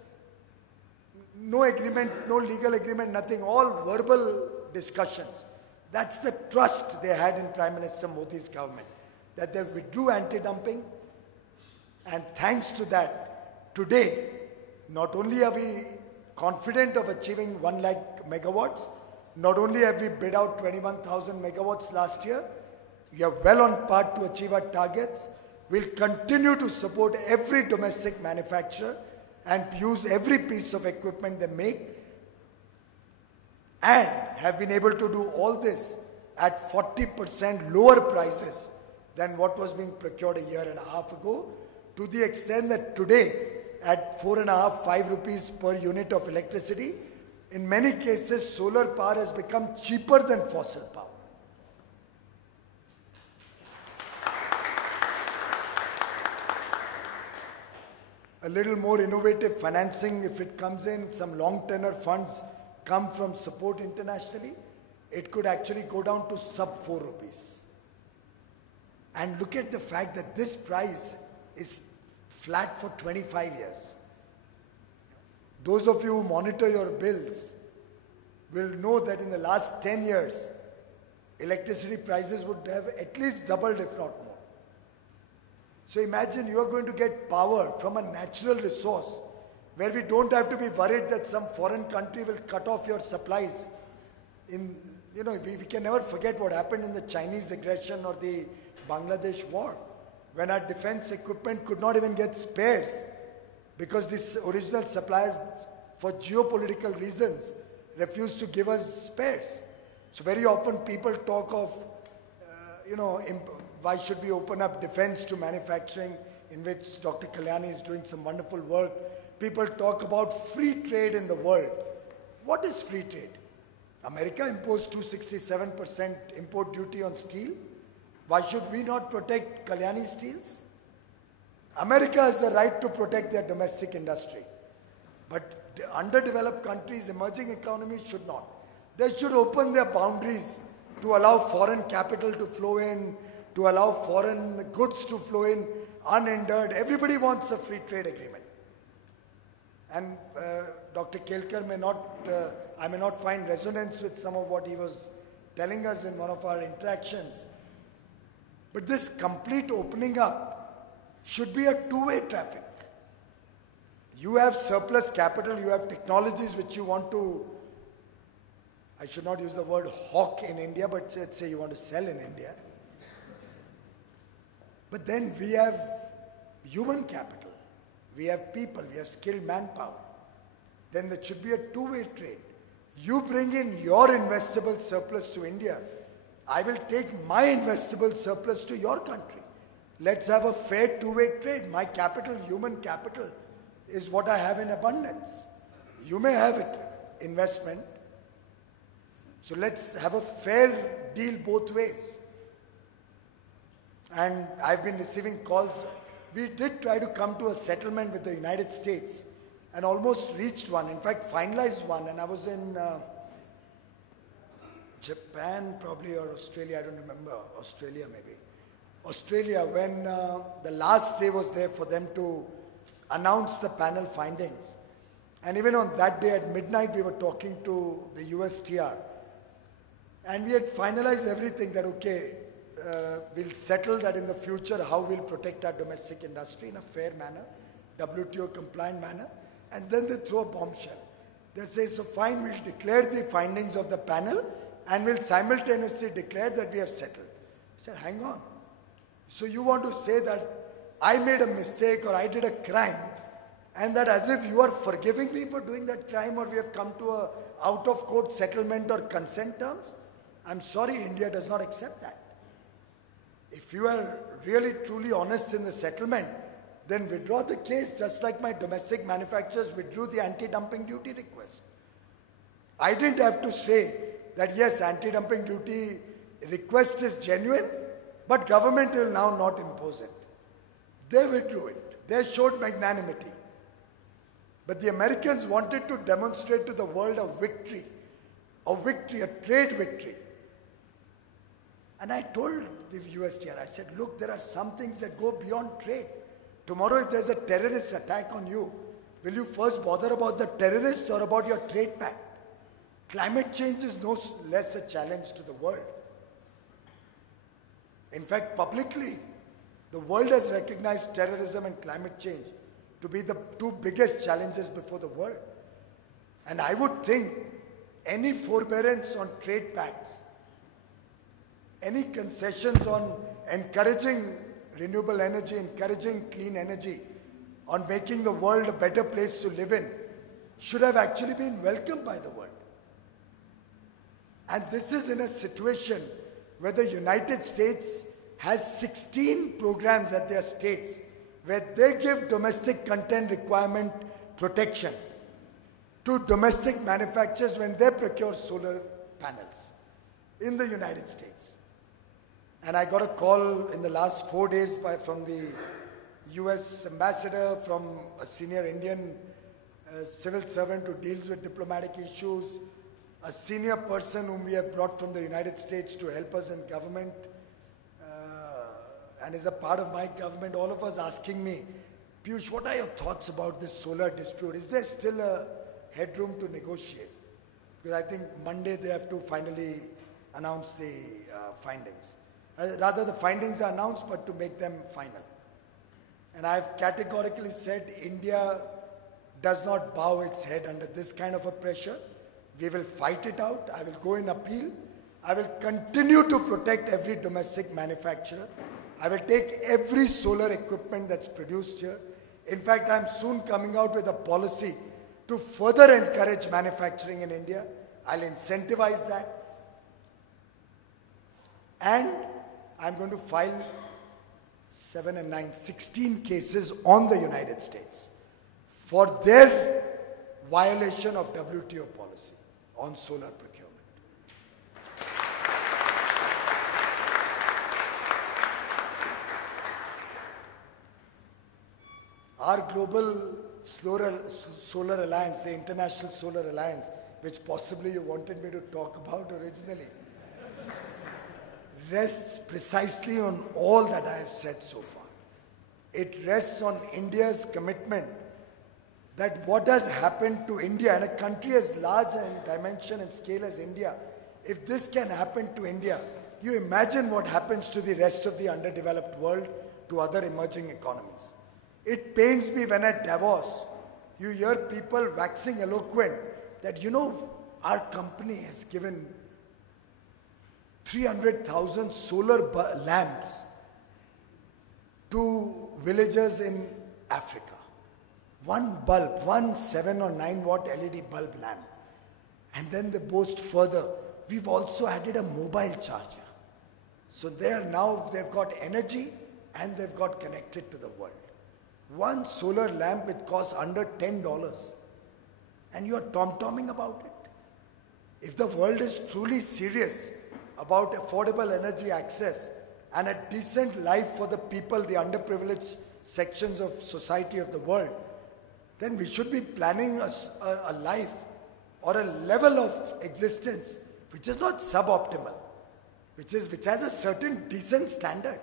No agreement, no legal agreement, nothing, all verbal discussions. That's the trust they had in Prime Minister Modi's government, that they withdrew anti-dumping. And thanks to that, today, not only are we confident of achieving 1 lakh megawatts, not only have we bid out 21,000 megawatts last year, we are well on path to achieve our targets. We'll continue to support every domestic manufacturer and use every piece of equipment they make, and have been able to do all this at 40% lower prices than what was being procured a year and a half ago, to the extent that today, at 4.5, 5 rupees per unit of electricity, in many cases solar power has become cheaper than fossil power. A little more innovative financing, if it comes in, some long tenor funds come from support internationally, it could actually go down to sub 4 rupees. And look at the fact that this price is flat for 25 years. Those of you who monitor your bills will know that in the last 10 years, electricity prices would have at least doubled, if not more. So imagine you are going to get power from a natural resource where we don't have to be worried that some foreign country will cut off your supplies. We can never forget what happened in the Chinese aggression or the Bangladesh war, when our defense equipment could not even get spares because these original suppliers, for geopolitical reasons, refused to give us spares. So very often people talk of, why should we open up defense to manufacturing, in which Dr. Kalyani is doing some wonderful work. People talk about free trade in the world. What is free trade? America imposed 267% import duty on steel. Why should we not protect Kalyani Steels? America has the right to protect their domestic industry. But the underdeveloped countries, emerging economies should not. They should open their boundaries to allow foreign capital to flow in, to allow foreign goods to flow in unhindered. Everybody wants a free trade agreement. And Dr. Kelkar I may not find resonance with some of what he was telling us in one of our interactions. But this complete opening up should be a two-way traffic. You have surplus capital, you have technologies which you want to, I should not use the word hawk in India, but let's say you want to sell in India. But then we have human capital, we have people, we have skilled manpower. Then there should be a two-way trade. You bring in your investable surplus to India, I will take my investable surplus to your country. Let's have a fair two-way trade. My capital, human capital, is what I have in abundance. You may have it, investment. So let's have a fair deal both ways. And I've been receiving calls. We did try to come to a settlement with the United States and almost reached one, in fact finalized one, and I was in Japan probably, or Australia, I don't remember, Australia maybe. Australia, when the last day was there for them to announce the panel findings. And even on that day at midnight, we were talking to the USTR. And we had finalized everything that, okay, we'll settle that in the future, how we'll protect our domestic industry in a fair manner, WTO compliant manner. And then they throw a bombshell. They say, so fine, we'll declare the findings of the panel and we'll simultaneously declare that we have settled. I said, hang on. So you want to say that I made a mistake or I did a crime, and that as if you are forgiving me for doing that crime, or we have come to a out-of-court settlement or consent terms? I'm sorry, India does not accept that. If you are really truly honest in the settlement, then withdraw the case, just like my domestic manufacturers withdrew the anti-dumping duty request. I didn't have to say that yes, anti-dumping duty request is genuine, but government will now not impose it. They withdrew it. They showed magnanimity. But the Americans wanted to demonstrate to the world a victory, a trade victory. And I told the USTR, I said, look, there are some things that go beyond trade. Tomorrow if there's a terrorist attack on you, will you first bother about the terrorists or about your trade pact? Climate change is no less a challenge to the world. In fact, publicly, the world has recognized terrorism and climate change to be the two biggest challenges before the world. And I would think any forbearance on trade pacts, any concessions on encouraging renewable energy, encouraging clean energy, on making the world a better place to live in, should have actually been welcomed by the world. And this is in a situation where the United States has 16 programs at their states where they give domestic content requirement protection to domestic manufacturers when they procure solar panels in the United States. And I got a call in the last 4 days from the US ambassador, from a senior Indian civil servant who deals with diplomatic issues, a senior person whom we have brought from the United States to help us in government and is a part of my government, all of us asking me, Piyush, what are your thoughts about this solar dispute? Is there still a headroom to negotiate? Because I think Monday they have to finally announce the findings. Rather, the findings are announced, but to make them final. And I have categorically said India does not bow its head under this kind of a pressure. We will fight it out. I will go in appeal. I will continue to protect every domestic manufacturer. I will take every solar equipment that's produced here. In fact, I'm soon coming out with a policy to further encourage manufacturing in India. I'll incentivize that. And I'm going to file 7 and 9, 16 cases on the United States for their violation of WTO policy on solar procurement. our global solar alliance, the International Solar Alliance, which possibly you wanted me to talk about originally, rests precisely on all that I have said so far. It rests on India's commitment that what has happened to India, and a country as large in dimension and scale as India, if this can happen to India, you imagine what happens to the rest of the underdeveloped world, to other emerging economies. It pains me when at Davos, you hear people waxing eloquent that, our company has given 300,000 solar lamps to villages in Africa. One bulb, one 7 or 9 watt LED bulb lamp. And then they boast further, we've also added a mobile charger. So they've got energy and they've got connected to the world. One solar lamp, it costs under $10. And you're tom-tomming about it. If the world is truly serious about affordable energy access and a decent life for the people, the underprivileged sections of society of the world, then we should be planning a life or a level of existence which is not suboptimal, which has a certain decent standard.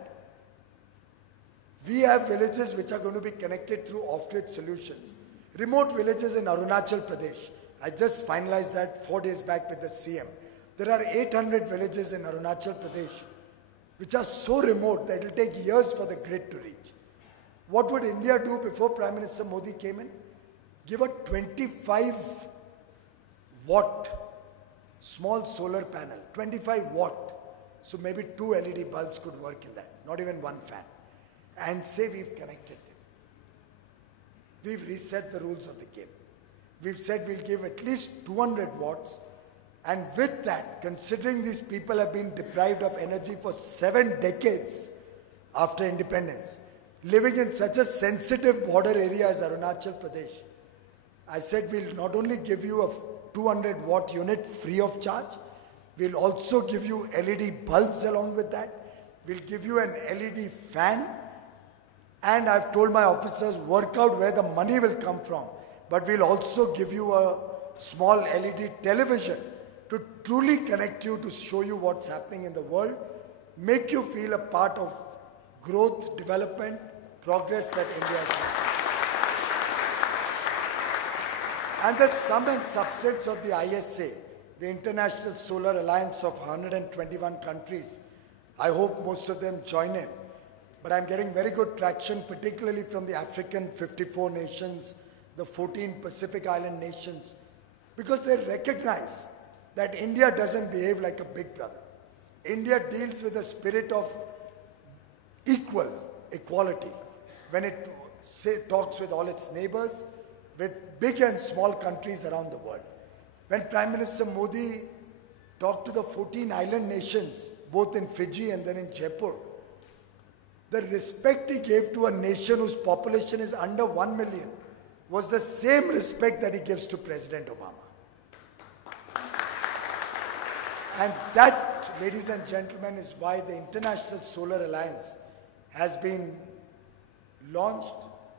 We have villages which are going to be connected through off-grid solutions. Remote villages in Arunachal Pradesh. I just finalized that 4 days back with the CM. There are 800 villages in Arunachal Pradesh which are so remote that it will take years for the grid to reach. What would India do before Prime Minister Modi came in? Give a 25 watt small solar panel, 25 watt. So maybe 2 LED bulbs could work in that, not even one fan. And say we've connected them. We've reset the rules of the game. We've said we'll give at least 200 watts. And with that, considering these people have been deprived of energy for 7 decades after independence, living in such a sensitive border area as Arunachal Pradesh, I said we'll not only give you a 200 watt unit free of charge, we'll also give you LED bulbs along with that. We'll give you an LED fan. And I've told my officers, work out where the money will come from. But we'll also give you a small LED television to truly connect you, to show you what's happening in the world, make you feel a part of growth, development, progress that India has made. And the sum and substance of the ISA, the International Solar Alliance of 121 countries, I hope most of them join in. But I'm getting very good traction, particularly from the African 54 nations, the 14 Pacific Island nations, because they recognize that India doesn't behave like a big brother. India deals with a spirit of equality when it talks with all its neighbors, with big and small countries around the world. When Prime Minister Modi talked to the 14 island nations, both in Fiji and then in Jaipur, the respect he gave to a nation whose population is under 1 million was the same respect that he gives to President Obama. And that, ladies and gentlemen, is why the International Solar Alliance has been launched.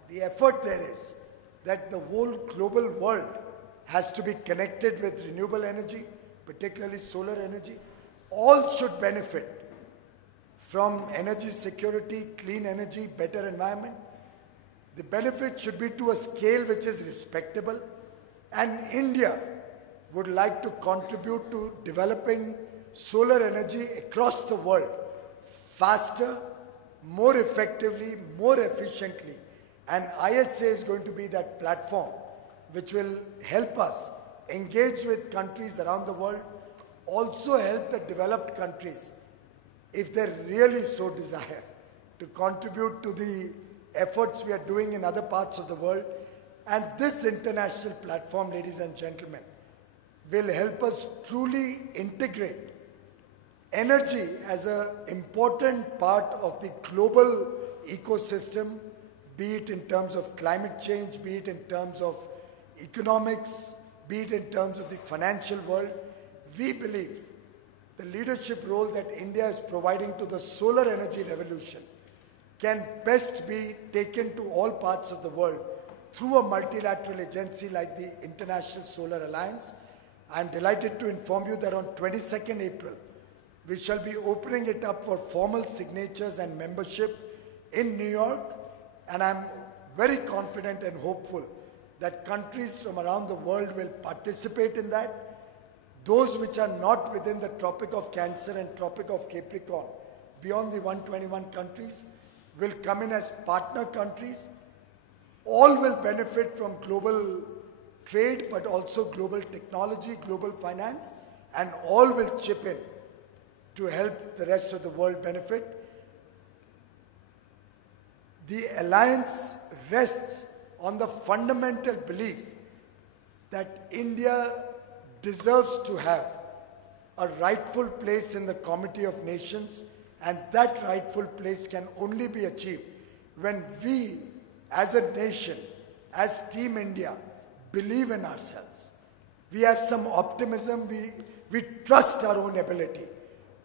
The effort there is that the whole global world has to be connected with renewable energy, particularly solar energy. All should benefit from energy security, clean energy, better environment. The benefit should be to a scale which is respectable, and India would like to contribute to developing solar energy across the world faster, more effectively, more efficiently. And ISA is going to be that platform which will help us engage with countries around the world, also help the developed countries, if they really so desire, to contribute to the efforts we are doing in other parts of the world. And this international platform, ladies and gentlemen, will help us truly integrate energy as an important part of the global ecosystem, be it in terms of climate change, be it in terms of economics, be it in terms of the financial world. We believe the leadership role that India is providing to the solar energy revolution can best be taken to all parts of the world through a multilateral agency like the International Solar Alliance. I am delighted to inform you that on 22nd April, we shall be opening it up for formal signatures and membership in New York, and I am very confident and hopeful that countries from around the world will participate in that. Those which are not within the Tropic of Cancer and Tropic of Capricorn, beyond the 121 countries, will come in as partner countries. All will benefit from global trade, but also global technology, global finance, and all will chip in to help the rest of the world benefit. The alliance rests on the fundamental belief that India deserves to have a rightful place in the Committee of Nations, and that rightful place can only be achieved when we, as a nation, as Team India, believe in ourselves. We have some optimism, we trust our own ability.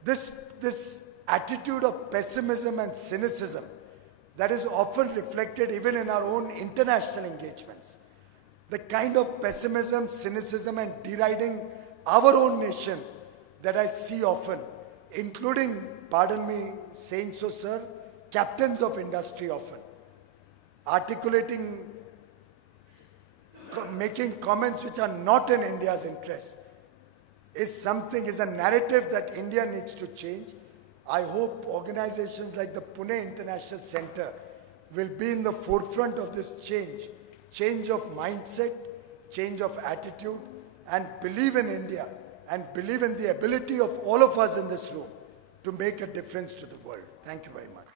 This attitude of pessimism and cynicism that is often reflected even in our own international engagements. The kind of pessimism, cynicism, and deriding our own nation that I see often, including, pardon me saying so, sir, captains of industry often, articulating, making comments which are not in India's interest, is a narrative that India needs to change. I hope organizations like the Pune International Center will be in the forefront of this change of mindset, change of attitude, and believe in India and believe in the ability of all of us in this room to make a difference to the world. Thank you very much.